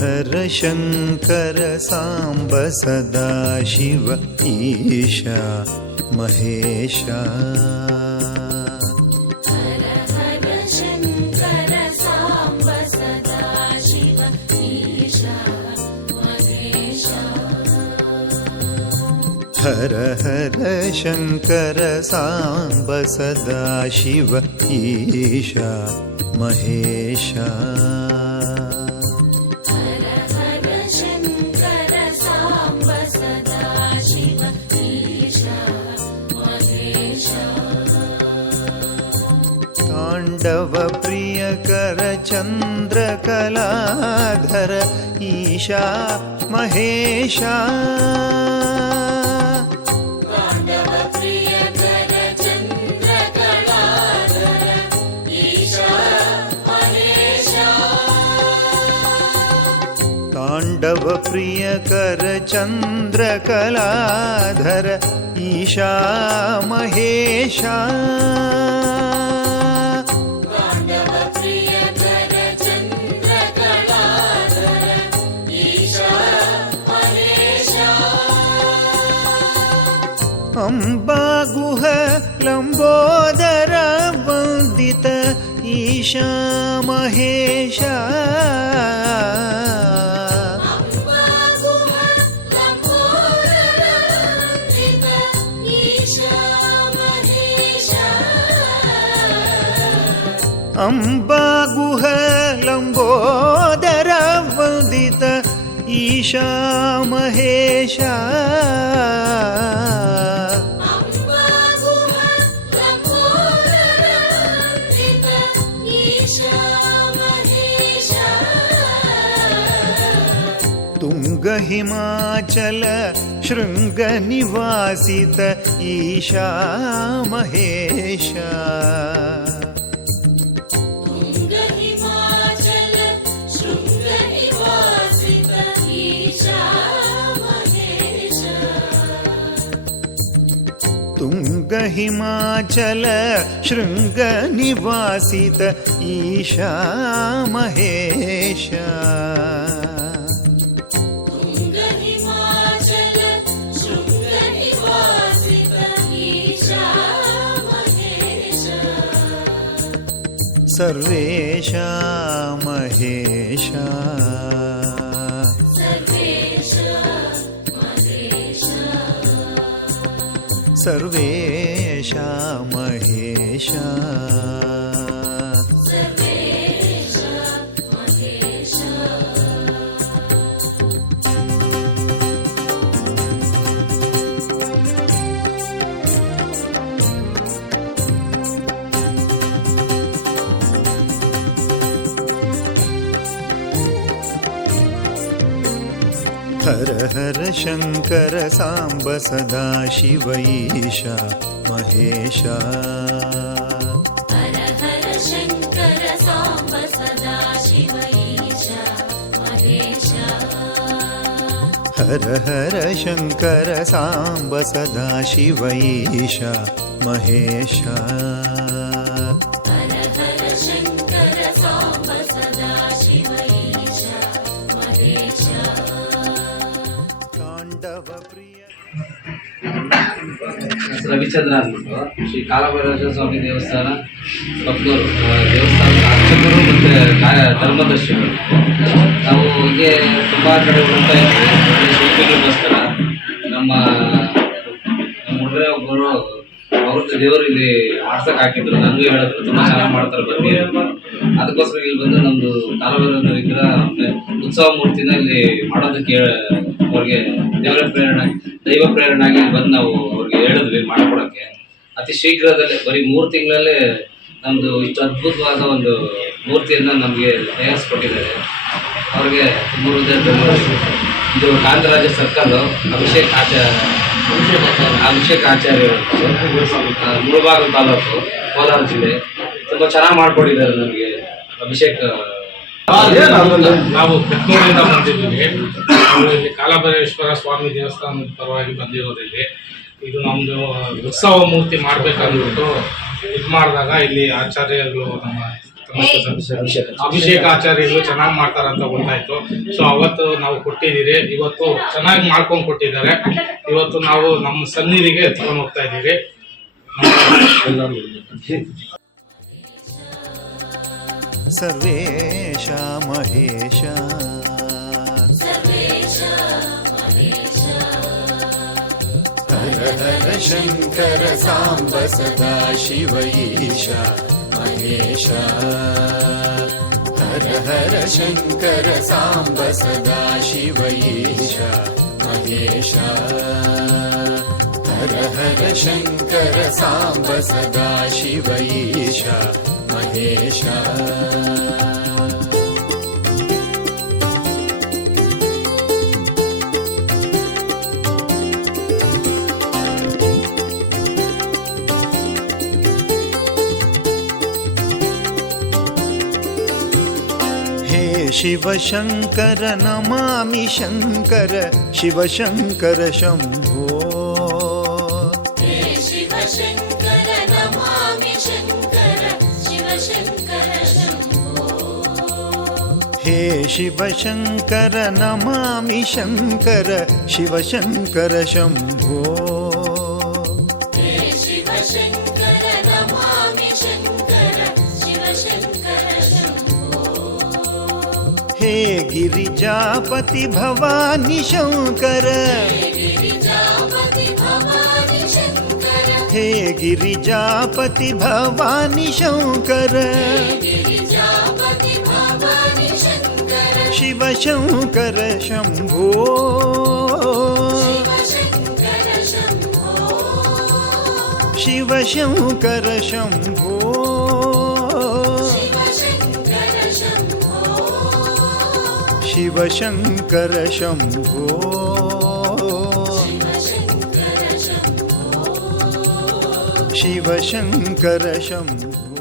ಹರ ಶಂಕರ ಸಾಂಬ ಸದಾಶಿವ ಈಶ ಮಹೇಶ. ಹರ ಹರ ಶಂಕರ ಸಾಂಬ ಸದಾಶಿವ ಈಶ ಮಹೇಶ. ತಾಂಡವ ಪ್ರಿಯಕರ ಚಂದ್ರಕಲಾಧರ ಈಶಾ ಮಹೇಶ. ತಾಂಡವ ಪ್ರಿಯಕರ ಚಂದ್ರಕಲಾಧರ ಈಶಾ ಮಹೇಶ. ಅಂಬಾಗುಹ ಲಂಬೋದರ ವಂದಿತ ಈಶಾ ಮಹೇಶ. ಅಂಬಾಗುಹ ಲಂಬೋದರ ವಂದಿತ ಈಶಾ ಮಹೇಶ. ತುಂಗ ಹಿಮಾಚಲ ಶೃಂಗ ನಿವಾಸಿತ ಈಶಾ ಮಹೇಶ. ತುಂಗ ಹಿಮಾಚಲ ಶೃಂಗ ನಿವಾಸಿತ ಈಶಾ ಮಹೇಶ. ಸರ್ವೇಶ ಮಹೇಶ. ಸರ್ವೇಶ ಮಹೇಶ. ಹರ ಹರ ಶಂಕರ ಸಾಂಬ ಸದಾಶಿವ ಈಶಾ ಮಹೇಶ. ಹರ ಹರ ಶಂಕರ ಸಾಂಬ ಸದಾಶಿವ ಈಶಾ ಮಹೇಶ. ಹರ ಹರ ಶಂಕರ ಸಾಂಬ ಸದಾಶಿವ ಈಶಾ ಮಹೇಶ. ರವಿಚಂದ್ರ ಅಂದ್ಬಿಟ್ಟು ಶ್ರೀ ಕಾಲಭೈರವೇಶ್ವರ ಸ್ವಾಮಿ ದೇವಸ್ಥಾನ ಪಕ್ಕದೂರು ದೇವಸ್ಥಾನದ ಅರ್ಚಕರು ಮತ್ತು ಧರ್ಮದರ್ಶಿಗಳು. ನಾವು ಹೀಗೆ ತುಂಬ ಕಡೆ ಹೋಗ್ತಾ ಇದ್ವಿ ಶಿಲ್ಪಿಗಳಿಗೋಸ್ಕರ. ನಮ್ಮ ಹುಡುಗರೇ ಒಬ್ಬರು ಅವ್ರದ್ದು ದೇವರು ಇಲ್ಲಿ ಮಾಡ್ಸಕ್ಕೆ ಹಾಕಿದ್ರು. ನನಗೂ ಹೇಳಿದ್ರು ತುಂಬ ಚೆನ್ನಾಗಿ ಮಾಡ್ತಾರೆ ಬನ್ನಿ. ಅದಕ್ಕೋಸ್ಕರ ಇಲ್ಲಿ ಬಂದು ನಮ್ಮದು ಕಾಲಭೈರವ ವಿಗ್ರಹ ಉತ್ಸವ ಮೂರ್ತಿನ ಇಲ್ಲಿ ಮಾಡೋದಕ್ಕೆ ಅವ್ರಿಗೆ ದೈವ ಪ್ರೇರಣೆಯಾಗಿ ಬಂದು ನಾವು ಅವ್ರಿಗೆ ಹೇಳಿದ್ವಿ ಮಾಡ್ಕೊಡೋಕ್ಕೆ. ಅತಿ ಶೀಘ್ರದಲ್ಲೇ ಬರೀ 3 ತಿಂಗಳಲ್ಲೇ ನಮ್ಮದು ಇಷ್ಟು ಅದ್ಭುತವಾದ ಒಂದು ಮೂರ್ತಿಯನ್ನು ನಮಗೆ ತಯಾರಿಸ್ಕೊಟ್ಟಿದ್ದಾರೆ. ಅವ್ರಿಗೆ ಇದು ಕಾಂತರಾಜ ಸರ್ಕಲ್ ಅಭಿಷೇಕ್ ಆಚಾರ್ಯರು, ಮುಳಬಾಗಿಲು ತಾಲೂಕು, ಕೋಲಾರ ಜಿಲ್ಲೆ. ತುಂಬ ಚೆನ್ನಾಗಿ ಮಾಡ್ಕೊಟ್ಟಿದ್ದಾರೆ ನಮಗೆ ಅಭಿಷೇಕ್. ನಾವು ಬೆಕ್ನೂರಿಂದ ಬಂದಿದ್ದೀವಿ. ಇಲ್ಲಿ ಕಾಲಭೈರೇಶ್ವರ ಸ್ವಾಮಿ ದೇವಸ್ಥಾನದ ಪರವಾಗಿ ಬಂದಿರೋದಿಲ್ಲಿ. ಇದು ನಮ್ಮದು ಉತ್ಸವ ಮೂರ್ತಿ ಮಾಡಬೇಕಂದ್ಬಿಟ್ಟು ಇದು ಮಾಡಿದಾಗ ಇಲ್ಲಿ ಆಚಾರ್ಯರು ನಮ್ಮ ಅಭಿಷೇಕ ಆಚಾರ್ಯರು ಚೆನ್ನಾಗಿ ಮಾಡ್ತಾರಂತ ಗೊತ್ತಾಯ್ತು. ಸೊ ಅವತ್ತು ನಾವು ಕೊಟ್ಟಿದ್ದೀರಿ, ಇವತ್ತು ಚೆನ್ನಾಗಿ ಮಾಡ್ಕೊಂಡು ಕೊಟ್ಟಿದ್ದಾರೆ. ಇವತ್ತು ನಾವು ನಮ್ಮ ಸನ್ನಿಧಿಗೆ ತಗೊಂಡು ಹೋಗ್ತಾ ಇದ್ದೀವಿ. ಸರ್ವೇಶ ಮಹೇಶ सर्वेश महेश ಹರ ಹರ ಶಂಕರ ಸಾಂಬ ಸದಾ ಶಿವ ಈಶ ಮಹೇಶ ಹರ ಹರ ಶಂಕರ ಸಾಂಬ ಸದಾ ಶಿವ ಈಶ ಮಹೇಶ ಹರ ಹರ ಶಂಕರ ಸಾಂಬ ಸದಾ ಶಿವ ಈಶ ಮಹೇಶ ಶಿವ ಶಂಕರ ನಮಾಮಿ ಶಂಕರ ಶಿವ ಶಂಕರ ಶಂಭೋ हे शिव शंकर नमामि शंकर शिव शंकर शंभो ಹೇ ಶಿವ ಶಂಕರ ನಮಾಮಿ ಶಂಕರ ಶಿವ ಶಂಕರ ಶಂಭೋ हे शिव शंकर नमामि शंकर शिव शंकर शंभो ಹೇ ಗಿರಿಜಾಪತಿ ಭವಾನಿ ಶಂಕರ हे गिरिजापति भवानि शंकर ಹೇ ಗಿರಿಜಾಪತಿ ಭವಾನಿ ಶಂಕರ गिरिजापति भवानि शंकर ಶಿವ ಶಂಕರ ಶಂಭೋ शिव शंकर शंभो ಶಿವ ಶಂಕರ ಶಂಭೋ ಶಿವ ಶಂಕರ ಶಂಭೋ ಶಿವ ಶಂಕರ ಶಂಭೋ